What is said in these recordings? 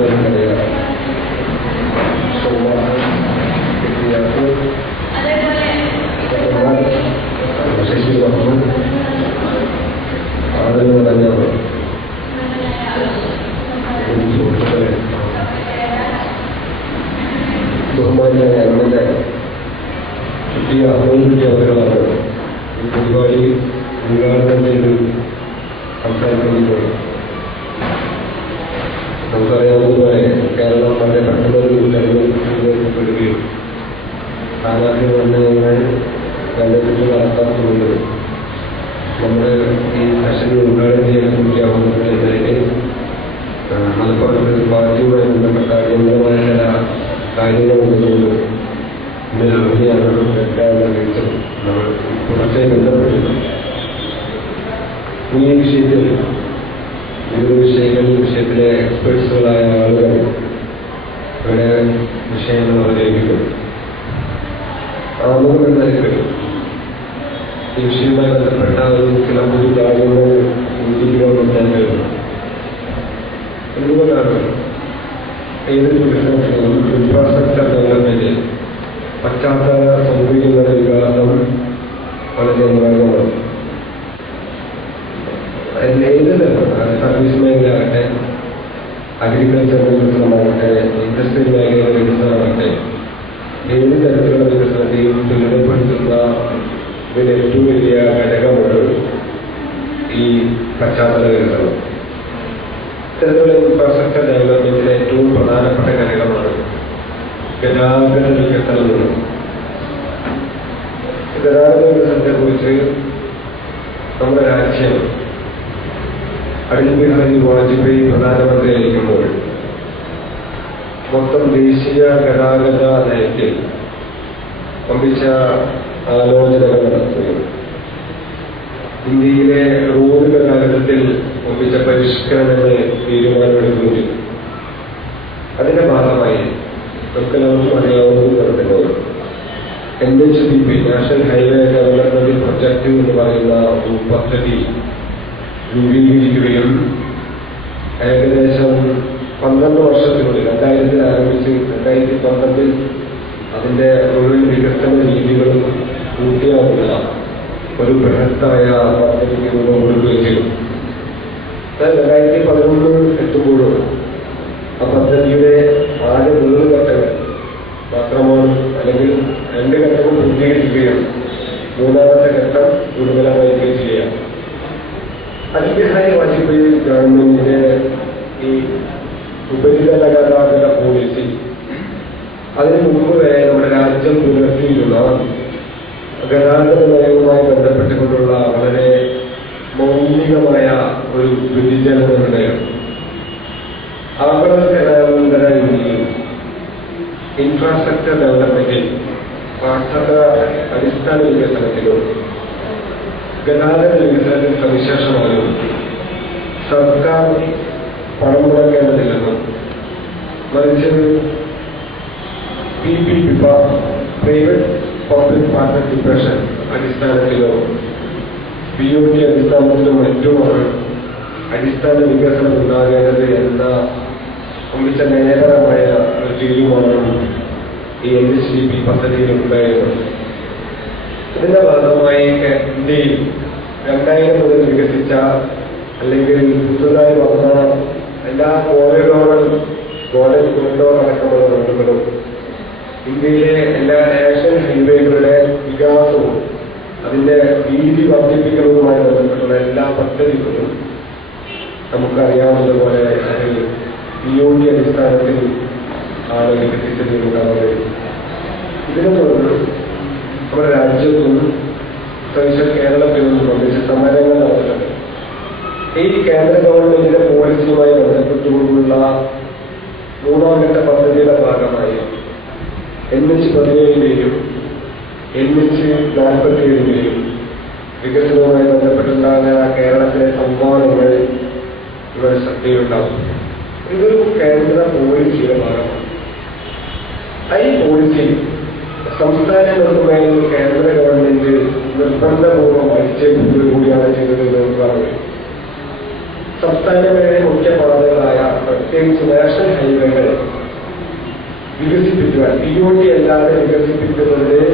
ബഹുമാനക്കറിയാം ശശി വന്നു ആളുകൾ തന്നെ സുഹൃത്തുക്കളെ ബഹുമാനായ അന്നത്തെ കിട്ടിയ അഭിവൃദ്ധി അവരാണ് ഈ പരിപാടി ഉദ്ഘാടനം ചെയ്ത് സംസാരിക്കുന്നത് നമുക്കറിയാവുന്നതുപോലെ കേരളം വളരെ പെട്ടെന്നൊരു തെരഞ്ഞെടുക്കപ്പെടുകയും സ്ഥാനാർത്ഥി നിർണയങ്ങൾ തെരഞ്ഞെടുപ്പ് നടത്താത്തതുകൊണ്ട് നമ്മുടെ ഈ സെഷൻ ഉദ്ഘാടനം ചെയ്യാൻ കുറിച്ചാവുന്നതിന് മലപ്പുറത്ത് പാർട്ടിയുമായി ബന്ധപ്പെട്ട അടിയന്തരമായ ചില കാര്യങ്ങളുള്ളതുകൊണ്ട് ഇന്ന് അവധിയാണ് വിളിച്ചത് നമ്മൾ പുറത്തെ ബന്ധപ്പെട്ടിരുന്നു ഈ വിഷയത്തിൽ വിവിധ വിഷയങ്ങളിൽ വിഷയത്തിലെ എക്സ്പേർട്സുകളായ ആളുകൾ ഇവിടെ വിഷയങ്ങൾ അവതരിപ്പിക്കും ആമുഖം എന്ന ഈ വിഷയവുമായി ബന്ധപ്പെട്ട ഒരു പൊതു കാര്യങ്ങൾ ഞാൻ കരുതുന്നു എന്തുകൊണ്ടാണ് ഏതൊരു ഇൻഫ്രാസ്ട്രക്ചർ ഡെവലപ്മെന്റ് പശ്ചാത്തല സൗകര്യങ്ങളുടെ വികാസം വളരെ നിർണായകമാണ് ഏത് സർവീസ് മേഖലയാകട്ടെ അഗ്രികൾച്ചർ വികസനമാകട്ടെ ഇൻഡസ്ട്രിയൽ മേഖലയുടെ വികസനമാകട്ടെ ഏത് തരത്തിലുള്ള വികസനത്തെയും ത്വരിതപ്പെടുത്തുന്ന ഒരു ഏറ്റവും വലിയ ഘടകമാണ് ഈ പശ്ചാത്തല വികസനം ഇത്തരത്തിലുള്ള ഇൻഫ്രാസ്ട്രക്ചർ ഡെവലപ്മെന്റിലെ ഏറ്റവും പ്രധാനപ്പെട്ട ഘടകമാണ് ഗതാഗത വികസനം ഗതാഗത വികസനത്തെ നമ്മുടെ രാജ്യം അടൽ ബിഹാരി വാജ്പേയി പ്രധാനമന്ത്രിയായിരിക്കുമ്പോൾ മൊത്തം ദേശീയ ഗതാഗത നയത്തിൽ വമ്പിച്ച ആലോചനകൾ നടത്തുകയും ഇന്ത്യയിലെ റോഡ് ഗതാഗതത്തിൽ വമ്പിച്ച പരിഷ്കരണങ്ങൾ തീരുമാനമെടുക്കുകയും അതിന്റെ ഭാഗമായി നമുക്കെല്ലാവർക്കും അറിയാവുന്നത് തന്നെ N H D P national highway development project എന്ന് പറയുന്ന ഒരു പദ്ധതി രൂപീകരിക്കുകയും ഏകദേശം പന്ത്രണ്ട് വർഷത്തിനുള്ളിൽ രണ്ടായിരത്തിൽ ആരംഭിച്ച് രണ്ടായിരത്തി പന്ത്രണ്ടിൽ അതിന്റെ മുഴുവൻ വികസന രീതികളും പൂർത്തിയാകുന്ന ഒരു ബൃഹത്തായ പദ്ധതിക്ക് രൂപം കൊടുക്കുകയും രണ്ടായിരത്തി പതിനൊന്ന് എത്തുമ്പോഴും ആ പദ്ധതിയുടെ ആദ്യ മൂന്ന് ഘട്ടങ്ങൾ മാത്രമാണ് അല്ലെങ്കിൽ രണ്ട് ഘട്ടവും പൂർത്തീകരിക്കുകയും മൂന്നാമത്തെ ഘട്ടം ദുർബലമായിരിക്കുകയും ചെയ്യാം അടൽ ബിഹാരി വാജ്പേയി ഗവൺമെന്റിന്റെ ഈ ഉപരിതല ഗതാഗത പോളിസി അതിനു മുമ്പ് നമ്മുടെ രാജ്യം പുലർത്തിയിരുന്ന ഗതാഗത നയവുമായി ബന്ധപ്പെട്ടുകൊണ്ടുള്ള വളരെ മൗലികമായ ഒരു വ്യതിചലന നിർണയം ആഗോളതര ഇന്ത്യയിൽ ഇൻഫ്രാസ്ട്രക്ചർ ഡെവലപ്മെന്റിൽ പാഠ്യത അടിസ്ഥാന വികസനത്തിലും ഗതാഗത വികസനത്തിൽ സവിശേഷമായും സർക്കാർ പണം മുടക്കേണ്ടതില്ലെന്നും മറിച്ച് പി പി പിപ പ്രൈവറ്റ് പബ്ലിക് പാർട്ടിസിപ്പേഷൻ അടിസ്ഥാനത്തിലോ പി ഒ ടി അടിസ്ഥാനത്തിലോ മറ്റുമാണ് അടിസ്ഥാന വികസനം ഉണ്ടാകേണ്ടത് എന്ന ഒന്നിച്ച നേരമായ ഒരു തീരുമാനം ഈ എൻ എസ് ഡി പി പദ്ധതിയിൽ ഉണ്ടായിരുന്നു ഇതിന്റെ ഭാഗമായി ഇന്ത്യയിൽ രണ്ടായിരം മുതൽ വികസിച്ച അല്ലെങ്കിൽ പുതുതായി വന്ന എല്ലാ കോളേജുകളും കോളേജ് കൊണ്ടോ അടക്കമുള്ള റോഡുകളും ഇന്ത്യയിലെ എല്ലാ നാഷണൽ ഹൈവേകളുടെ വികാസവും അതിന്റെ വീതി വർദ്ധിപ്പിക്കുന്നതുമായി ബന്ധപ്പെട്ട എല്ലാ പദ്ധതികളും നമുക്കറിയാവുന്നതുപോലെ അതിൽ പി ഒ ഡി അടിസ്ഥാനത്തിൽ ആണ് വികസിച്ചതിലുണ്ടാവുന്നത് ഇതിനു തുടർന്ന് നമ്മുടെ രാജ്യത്തും പ്രത്യേകിച്ച് നിന്നും സംബന്ധിച്ച് സമരങ്ങൾ നടത്തുന്നത് ഈ കേന്ദ്ര ഗവൺമെന്റിന്റെ പോളിസിയുമായി ബന്ധപ്പെട്ടുകൊണ്ടുള്ള മൂന്നാം ഘട്ട പദ്ധതിയുടെ ഭാഗമായി എൻ എച്ച് പതിനേഴിലെയും എൻ എച്ച് നാൽപ്പത്തിയേഴിന്റെയും വികസനവുമായി ബന്ധപ്പെട്ടുണ്ടാകുന്ന കേരളത്തിലെ സംവാദങ്ങൾ ഇവിടെ ശ്രദ്ധയുണ്ടാവും ഇതൊരു കേന്ദ്ര പോളിസിയുടെ ഭാഗമാണ്. ഈ പോളിസി സംസ്ഥാനങ്ങൾക്ക് മേൽ കേന്ദ്ര ഗവൺമെന്റ് നിർബന്ധപൂർവം അടിച്ചേൽപ്പിക്കുക കൂടിയാണ് ചെയ്തത് എന്ന് പറഞ്ഞു സംസ്ഥാനങ്ങളിലെ മുഖ്യ പാതകളായ പ്രത്യേകിച്ച് നാഷണൽ ഹൈവേകൾ വികസിപ്പിക്കുക പി ഒ ടി അല്ലാതെ വികസിപ്പിക്കുന്നതിന്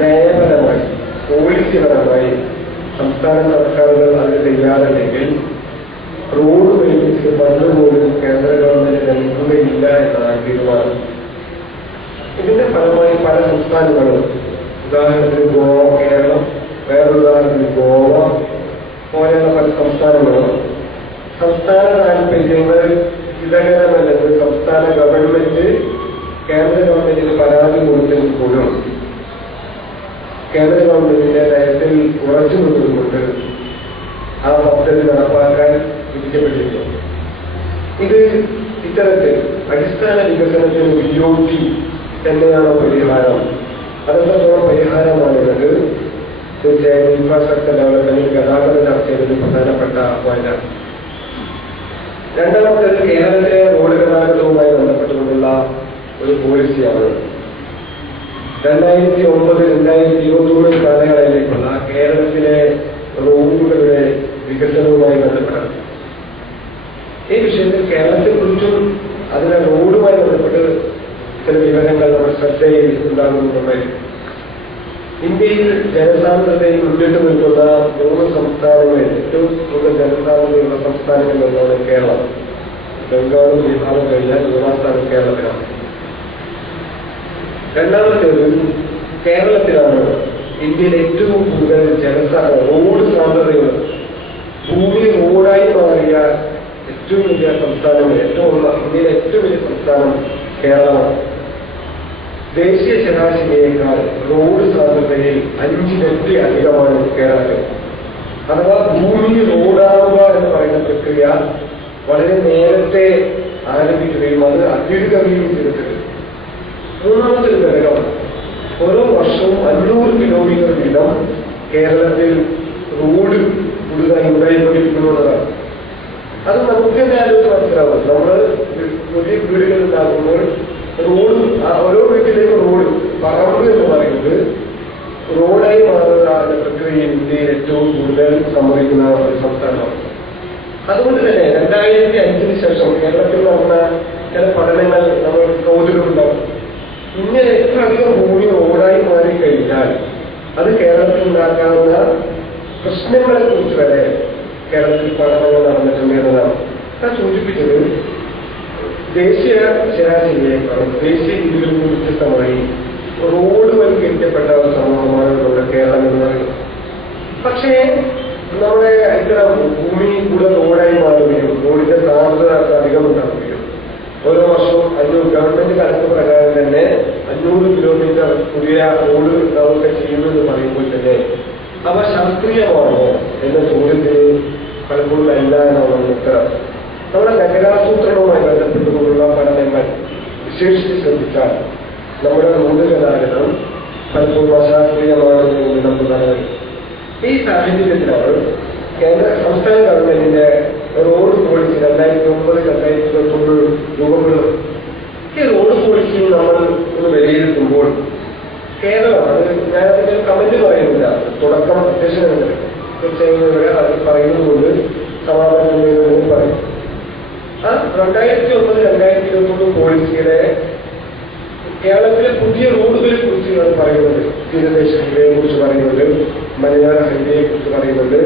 നയപരമായി പോളിസിപരമായി സംസ്ഥാന സർക്കാരുകൾ അത് തയ്യാറല്ലെങ്കിൽ റോഡ് നിർമ്മിച്ച് ഫണ്ട് പോലും കേന്ദ്ര ഗവൺമെന്റ് നൽകുകയില്ല എന്നാണ് തീരുമാനം. ഇതിന്റെ ഫലമായി പല സംസ്ഥാനങ്ങളും ഉദാഹരണത്തിന് ഗോവ കേരളം വേറൊരു ഉദാഹരണത്തിന് ഗോവ പോലെയുള്ള പല സംസ്ഥാനങ്ങളും. സംസ്ഥാന താല്പര്യങ്ങൾ ഹിതകരമല്ലെന്ന് സംസ്ഥാന ഗവൺമെന്റ് കേന്ദ്ര ഗവൺമെന്റിന് പരാതി കൊടുത്തെങ്കിൽ പോലും കേന്ദ്ര ഗവൺമെന്റിന്റെ നയത്തിൽ ഉറച്ചു നിന്നുകൊണ്ട് ആ പദ്ധതി നടപ്പാക്കാൻ വിധിക്കപ്പെട്ടിട്ടുണ്ട്. ഇത് ഇത്തരത്തിൽ അടിസ്ഥാന വികസനത്തിന് ബി ഒ തന്നെയാണോ പരിഹാരം? അതെത്രത്തോളം പരിഹാരമാണിത് തീർച്ചയായും ഇൻഫ്രാസ്ട്രക്ചർ ഡെവലപ്മെന്റ് ഗതാഗത ചർച്ചയിൽ പ്രധാനപ്പെട്ട പോയിന്റാണ് രണ്ടാമത്തേത് കേരളത്തിലെ റോഡ് ഗതാഗതവുമായി ബന്ധപ്പെട്ടുകൊണ്ടുള്ള ഒരു പോളിസിയാണ് രണ്ടായിരത്തി ഒമ്പത് രണ്ടായിരത്തി ഇരുപത്തൊമ്പത് കാലയളവിലേക്കുള്ള കേരളത്തിലെ റോഡുകളുടെ വികസനവുമായി ബന്ധപ്പെട്ടാണ്. ഈ വിഷയത്തിൽ കേരളത്തെക്കുറിച്ചും അതിലെ റോഡുമായി ബന്ധപ്പെട്ട് ചില വിവരങ്ങൾ നമ്മുടെ ശ്രദ്ധയിൽ ഉണ്ടാകുന്നുണ്ടായിരിക്കും ഇന്ത്യയിൽ ജനസാന്ദ്രതയിൽ മുന്നിട്ട് നിൽക്കുന്ന മൂന്ന് സംസ്ഥാനങ്ങളിൽ ഏറ്റവും കൂടുതൽ ജനസാന്ദ്രതയുള്ള സംസ്ഥാനങ്ങളിലൊന്നാണ് കേരളം. ബംഗാളും ബീഹാറും കഴിഞ്ഞാൽ മൂന്നാം സ്ഥാനം കേരളത്തിലാണ്. രണ്ടാമത്തേത് കേരളത്തിലാണ് ഇന്ത്യയിൽ ഏറ്റവും കൂടുതൽ ജനസാ റോഡ് സാന്ദ്രതയുള്ളത്. ഭൂമി റോഡായി മാറിയ ഏറ്റവും വലിയ സംസ്ഥാനങ്ങൾ ഏറ്റവും ഇന്ത്യയിലെ ഏറ്റവും വലിയ സംസ്ഥാനം കേരളമാണ്. ദേശീയ ശരാശരിയേക്കാൾ റോഡ് സാധ്യതയിൽ അഞ്ചിരട്ടി അധികമാണ് കേരളത്തിൽ. അഥവാ ഭൂമി റോഡാവുക എന്ന് പറയുന്ന പ്രക്രിയ വളരെ നേരത്തെ ആരംഭിക്കുകയും അത് അതിരുകയും ചെയ്തിട്ടുണ്ട് മൂന്നാമത്തെ ഘടകം ഓരോ വർഷവും അഞ്ഞൂറ് കിലോമീറ്റർ വീതം കേരളത്തിൽ റോഡ് പുതുതായി ഉണ്ടായിക്കൊണ്ടിരിക്കുന്നതാണ് അത് നമുക്ക് തന്നെ ആലോചിച്ച് മനസ്സിലാവും നമ്മൾ പുതിയ വീടുകൾ ഉണ്ടാക്കുമ്പോൾ റോഡ് പറയുന്നത് റോഡായി മാറുന്ന പ്രക്രിയയിൽ ഇന്ത്യയിൽ ഏറ്റവും കൂടുതൽ സംഭവിക്കുന്ന ഒരു സംസ്ഥാനമാണ് അതുകൊണ്ട് തന്നെ രണ്ടായിരത്തി അഞ്ചിന് ശേഷം കേരളത്തിൽ നടന്ന ചില പഠനങ്ങൾ നമ്മൾ കൗതുകമുണ്ടാവും ഇങ്ങനെ എത്ര അധികം ഭൂമി റോഡായി മാറിക്കഴിഞ്ഞാൽ അത് കേരളത്തിൽ ഉണ്ടാക്കാവുന്ന പ്രശ്നങ്ങളെ കുറിച്ച് വരെ കേരളത്തിൽ പഠനങ്ങൾ നടന്നിട്ടുണ്ട് എന്നതാണ്. ഞാൻ സൂചിപ്പിച്ചത് ദേശീയ ശരാശരിയേക്കാളും ദേശീയ രീതിയിൽ വ്യത്യസ്തമായി റോഡ് വൽക്കരിക്കപ്പെട്ട ഒരു സമൂഹമാണ് നമ്മുടെ കേരളം എന്ന് പറയുന്നത് പക്ഷേ നമ്മുടെ ഇത്തരം ഭൂമി കൂടെ റോഡായി മാറുകയും റോഡിന്റെ സാന്ദ്രത അധികം ഉണ്ടാവുകയും ഓരോ വർഷവും അഞ്ഞൂറ് ഗവൺമെന്റ് കണക്ക് പ്രകാരം തന്നെ അഞ്ഞൂറ് കിലോമീറ്റർ പുതിയ റോഡ് ഉണ്ടാവുക ചെയ്യുമെന്ന് പറയുമ്പോൾ തന്നെ അവ ശാസ്ത്രീയമാണോ എന്ന ചോദ്യത്തിന് പലപ്പോഴും അല്ല എന്നാണ് ഉത്തരം. നമ്മുടെ നഗരാസൂത്രണവുമായി ബന്ധപ്പെട്ടുകൊണ്ടുള്ള പഠനങ്ങൾ വിശേഷിച്ച് ശ്രദ്ധിച്ചാൽ നമ്മുടെ മുമ്പിൽ ഗതാഗതം പലപ്പോഴും അശാസ്ത്രീയമാണെന്ന് നമുക്ക് പറയാൻ ഈ സാഹചര്യത്തിലാണ് കേന്ദ്ര സംസ്ഥാന ഗവൺമെന്റിന്റെ റോഡ് പോളിസി രണ്ടായിരത്തി ഒമ്പത് രണ്ടായിരത്തി ഇരുപത്തി രൂപങ്ങളും ഈ റോഡ് പോളിസി നമ്മൾ ഒന്ന് വിലയിരുത്തുമ്പോൾ കേരളമാണ് ഞാൻ അതിന്റെ കമന്റ് പറയുന്നില്ല. തുടക്കം അധ്യക്ഷനുണ്ട്. തീർച്ചയായും അത് പറയുന്നത് പറയുന്നതുകൊണ്ട് സമാധാനം പറയും. ആ രണ്ടായിരത്തി ഒമ്പത് രണ്ടായിരത്തി ഇരുപത്തി ഒന്ന് പോളിസിയുടെ കേരളത്തിലെ പുതിയ റോഡുകളെ കുറിച്ച് ഞാൻ പറയുന്നത്. തീരദേശ ഹൈവേയെ കുറിച്ച് പറയുന്നുണ്ട് മലയാള ഹൈവേയെ കുറിച്ച് പറയുന്നുണ്ട്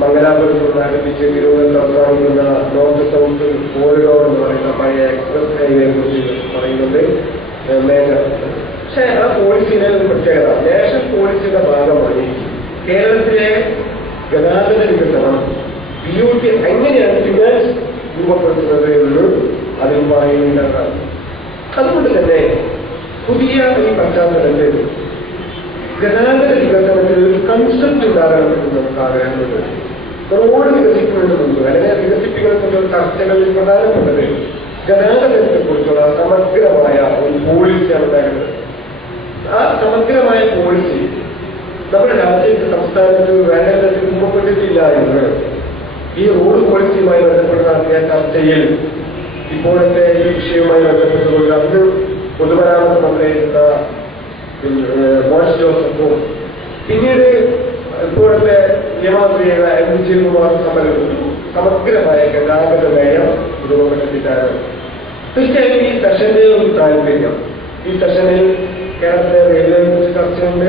മംഗലാപുരത്ത് നിന്ന് ആരംഭിച്ച് തിരുവനന്തപുരം അവസാനിക്കുന്ന നോർത്ത് സൗത്ത് കോറിഡോർ എന്ന് പറയുന്ന പഴയ എക്സ്പ്രസ് ഹൈവേയെ കുറിച്ച് പറയുന്നുണ്ട് പക്ഷെ ആ പോളിസിയിലെ ഒരു പ്രത്യേകത. നാഷണൽ പോളിസിയുടെ ഭാഗമായി കേരളത്തിലെ ഗതാഗത വികസനം ബി ഒ ടി എങ്ങനെയാണ് ഫിനാൻസ് രൂപപ്പെടുത്തുന്നത് എന്ന് അതിൽ പറയുന്നതാണ് അതുകൊണ്ട് തന്നെ പുതിയ ഈ പശ്ചാത്തലത്തിൽ ഗതാഗത വികസനത്തിൽ ഒരു കൺസെപ്റ്റ് ഉണ്ടാകണമെന്ന് നമുക്ക് ആഗ്രഹമുണ്ട് റോഡ് വികസിക്കുന്നതിന് മുമ്പ് അല്ലെങ്കിൽ വികസിപ്പിക്കുന്നതിന്റെ ചർച്ചകളിൽ പ്രധാനപ്പെട്ടത് ഗതാഗതത്തെ കുറിച്ചുള്ള സമഗ്രമായ ഒരു പോളിസിയാണ് ഉണ്ടാകുന്നത് ആ സമഗ്രമായ പോളിസി നമ്മുടെ രാജ്യത്ത് സംസ്ഥാനത്ത് വേണ്ടത്തിൽ രൂപപ്പെട്ടിട്ടില്ല എന്ന് ഈ റോഡ് പോളിസിയുമായി ബന്ധപ്പെട്ട് നടത്തിയ ചർച്ചയിൽ ഇപ്പോഴത്തെ ഈ വിഷയവുമായി ബന്ധപ്പെട്ടുകൊണ്ട് അന്ന് പൊതുമരാമത്ത് മന്ത്രിയായിരുന്ന മോൻസ് ജോസഫും പിന്നീട് ഇപ്പോഴത്തെ നിയമമന്ത്രിയായ എം വിജയകുമാർ സമരവും സമഗ്രമായ ഗതാഗത നയം രൂപപ്പെടുത്തിയിട്ടാണ് തീർച്ചയായും ഈ സെഷനിൽ ഒരു താല്പര്യം. ഈ സെഷനിൽ കേരളത്തിലെ റെയിൽവേ കുറിച്ച് ചർച്ചയുണ്ട്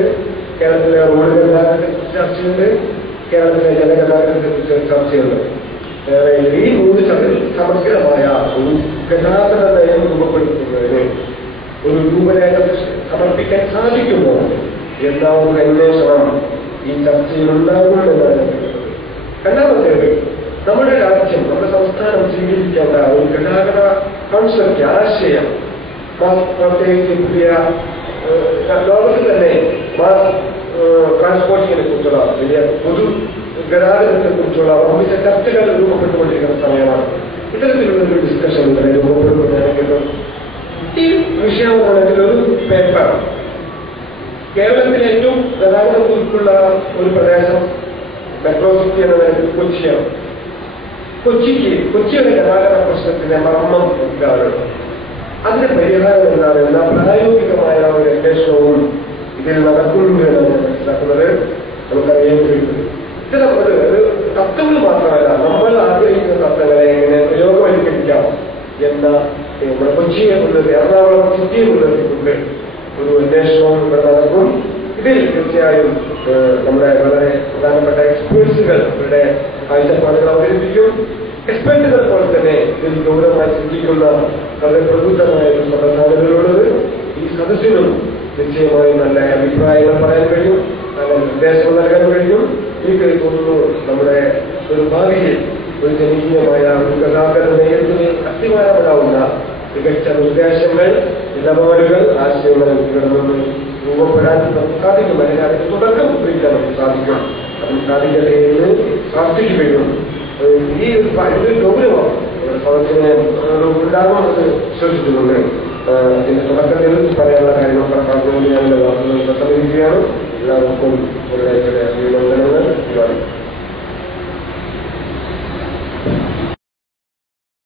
കേരളത്തിലെ റോഡ് ഗതാഗതത്തെ കുറിച്ച് ചർച്ചയുണ്ട് കേരളത്തിലെ ജലഗതാഗതത്തെ കുറിച്ച് ചർച്ചയുണ്ട്. ഈ മൂന്ന് സമർപ്പിതമായ ഒരു ഗതാഗത രൂപപ്പെടുത്തുന്നതിന് ഒരു രൂപരേഖ സമർപ്പിക്കാൻ സാധിക്കുമോ എന്ന ഒരു അന്വേഷണം ഈ ചർച്ചയിൽ ഉണ്ടാകുമെന്നാണ് എന്നാണ്. രണ്ടാമത്തേത് നമ്മുടെ രാജ്യം നമ്മുടെ സംസ്ഥാനം സ്വീകരിക്കേണ്ട ഒരു ഗതാഗത കോൺസെപ്റ്റ് ആശയം പ്രത്യേകിച്ച് പുതിയ ഏഹ്, ലോകത്തിൽ തന്നെ മാസ് ട്രാൻസ്പോർട്ടിങ്ങിനെ കുറിച്ചുള്ള വലിയ പൊതു ഗതാഗതത്തെ കുറിച്ചുള്ള വലിയ ചർച്ചകൾ രൂപപ്പെട്ടുകൊണ്ടിരിക്കുന്ന സമയമാണ് ഇത്തരത്തിലുള്ള ഒരു ഡിസ്കഷൻ ഇവിടെ രൂപപ്പെടുന്നതാണെങ്കിലും ഈ വിഷയമാണെങ്കിൽ ഒരു പേപ്പർ കേരളത്തിലെ ഏറ്റവും ഗതാഗത ഒരു പ്രദേശം മെട്രോ സിറ്റി എന്ന നിലയിൽ കൊച്ചിയാണ്. കൊച്ചിക്ക് കൊച്ചിയുടെ ഗതാഗത പ്രശ്നത്തിന്റെ മർമ്മം ഇതാണ് അതിന്റെ പരിഹാരം എന്താണ് എന്നാൽ പ്രായോഗികമായ ഒരു അന്വേഷണവും ഇതിൽ നടക്കുള്ളൂ എന്ന് ഞാൻ മനസ്സിലാക്കുന്നത്. നമുക്കറിയാൻ കഴിയുന്നത് ഇത് ഒരു തത്വങ്ങൾ മാത്രമല്ല നമ്മൾ ആഗ്രഹിക്കുന്ന തത്വങ്ങളെ എങ്ങനെ പ്രയോഗവൽക്കരിക്കാം എന്ന നമ്മുടെ കൊച്ചിയെ മുന്നിൽ എറണാകുളം സിറ്റിയെ മുൻനിർത്തിക്കൊണ്ട് ഒരു അന്വേഷണവും ഇവിടെ നടക്കും. ഇതിൽ തീർച്ചയായും നമ്മുടെ വളരെ പ്രധാനപ്പെട്ട എക്സ്പേർട്സുകൾ ഇവരുടെ കാഴ്ചപ്പാടുകൾ അവതരിപ്പിക്കും. എക്സ്പെർട്ടുകൾ പോലെ തന്നെ ഇതിൽ ഗൗരവമായി ചിന്തിക്കുന്ന വളരെ പ്രബുദ്ധമായ ഒരു സംവിധാനങ്ങളുള്ളത് ഈ സദസ്സിനും നിശ്ചയമായും നല്ല അഭിപ്രായങ്ങൾ പറയാൻ കഴിയും നല്ല നിർദ്ദേശങ്ങൾ നൽകാൻ കഴിയും. ഈ തോന്നുന്നു നമ്മുടെ ഒരു ഭാവിയിൽ ഒരു ജനകീയമായ ഒരു ഗതാഗത നയത്തിന് അസ്ഥിവാരപ്പെടാവുന്ന മികച്ച നിർദ്ദേശങ്ങൾ ഇടപാടുകൾ ആശയങ്ങൾ ഇവിടെ ரொம்ப பெறாதி சாதிக்கும் அது சாதிக்கலேருந்து சாப்பிட்டு போயிடும் ഉണ്ടാകും അത് ശ്രദ്ധിച്ചിട്ടുണ്ട് പറയാനുള്ള കാര്യങ്ങൾ എല്ലാവർക്കും